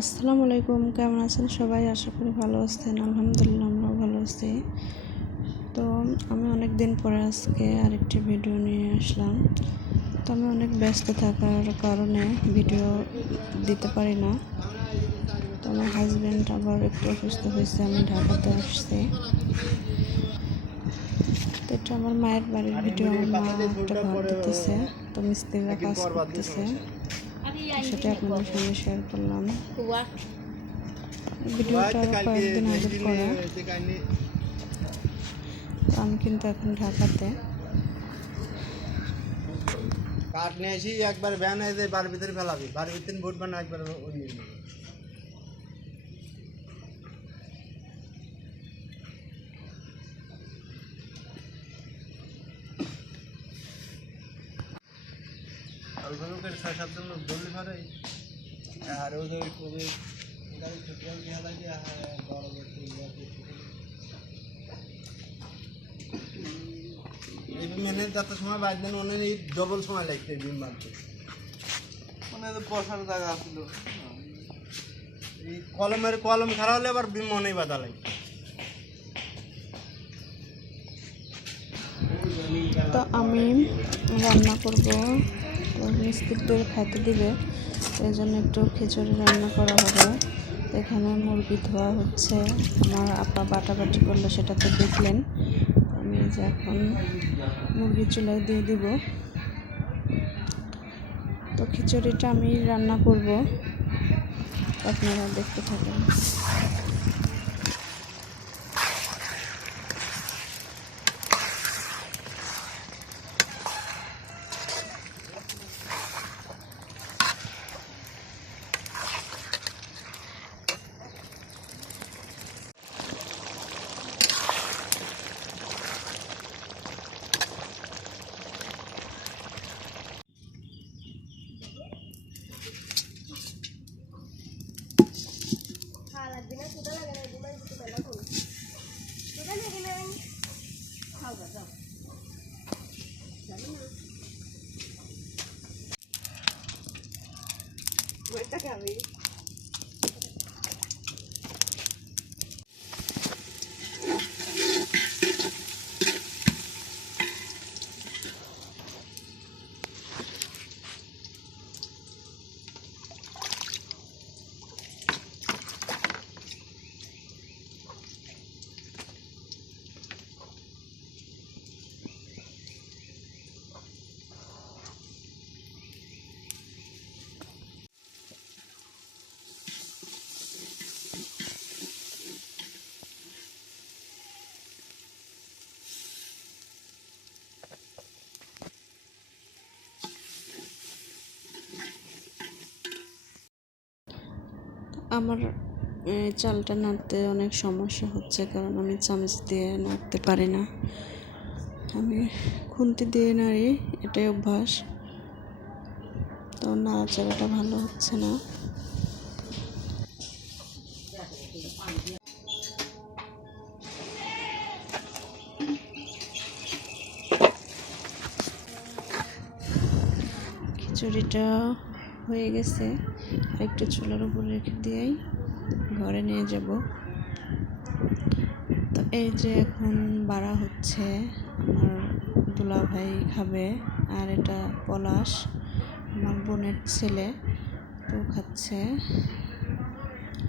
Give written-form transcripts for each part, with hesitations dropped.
আসসালামু আলাইকুম, কেমন আছেন সবাই? আশা করি ভালো আছেন। আলহামদুলিল্লাহ আমরাও ভালো আছি। তো আমি অনেক দিন পরে আজকে আরেকটি ভিডিও নিয়ে আসলাম। তো আমি অনেক ব্যস্ত থাকার কারণে ভিডিও দিতে পারি না। তো আমার হাজব্যান্ড আবার একটু অসুস্থ হয়েছে, আমি ঢাকাতে আসছি। তো এটা আমার মায়ের বাড়ির ভিডিও। আমার মা একটা ঘর দিতেছে, তো মিস্ত্রিরা কাজ করতেছে, সেটা আপনাদের সঙ্গে শেয়ার করলাম। ভিডিওটা কয়েকদিন আগে করা। তো আমি কিন্তু এখন ঢাকাতে। কাঠ নিয়ে এসে একবার ভ্যান এসে বাড়ির ভিতরে ফেলাবি, বাড়ির ভিতরে ভোট বানা একবার ওইভাবে করে ৬-৭ জন লোক ধরলে পারে। আর ওদের গাড়ি ছোটো ফেলাই বড় এই মেনে যত সময় বাইর দেন অনেক ডবল সময় লাগছে ডিম বানতে। মানে বসার জায়গা আসলো, এই কলম খারাপ হলে আবার বিম মনেই বাধা লাগে। তো আমি রান্না করব, মিস্ত্রিদের খাইতে দিবে, এই জন্য একটু খিচুড়ি রান্না করা হবে। এখানে মুরগি ধোয়া হচ্ছে, আমার আপা বাটাবাটি করলো, সেটা তো দেখলেন। আমি যে এখন মুরগি চুলায় দিয়ে দিব। তো খিচুড়িটা আমি রান্না করব, আপনারা দেখতে থাকেন। আমার চালটা নাড়তে অনেক সমস্যা হচ্ছে, কারণ আমি চামচ দিয়ে নাড়তে পারি না, আমি খুন্তি দিয়ে নাড়ি, এটাই অভ্যাস। তো নাড়াচাড়াটা ভালো হচ্ছে না। খিচুড়িটা হয়ে গেছে, একটু চুলার উপর রেখে দিয়েই ঘরে নিয়ে যাব। তো এই যে এখন বাড়া হচ্ছে, আমার দুলাভাই খাবে, আর এটা পলাশ, আমার বোনের ছেলে, তো খাচ্ছে,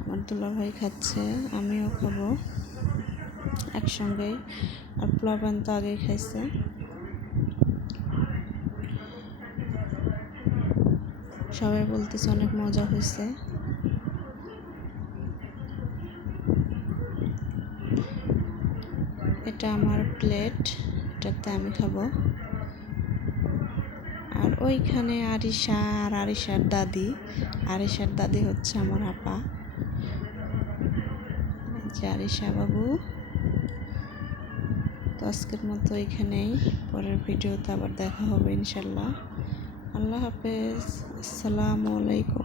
আমার দুলাভাই খাচ্ছে, আমিও খাবো একসঙ্গেই। আর পোলাপান তো আগেই খাইছে। সবাই বলতেছে অনেক মজা হয়েছে। এটা আমার প্লেট, এটাতে আমি খাবো। আর ওইখানে আরিশা আর আরিশার দাদি হচ্ছে আমার আপা, যে আরিশা বাবু। তো আজকের মতো এখানেই, পরের ভিডিওতে আবার দেখা হবে ইনশাল্লাহ। আল্লাহ হাফেজ, আসসালামু আলাইকুম।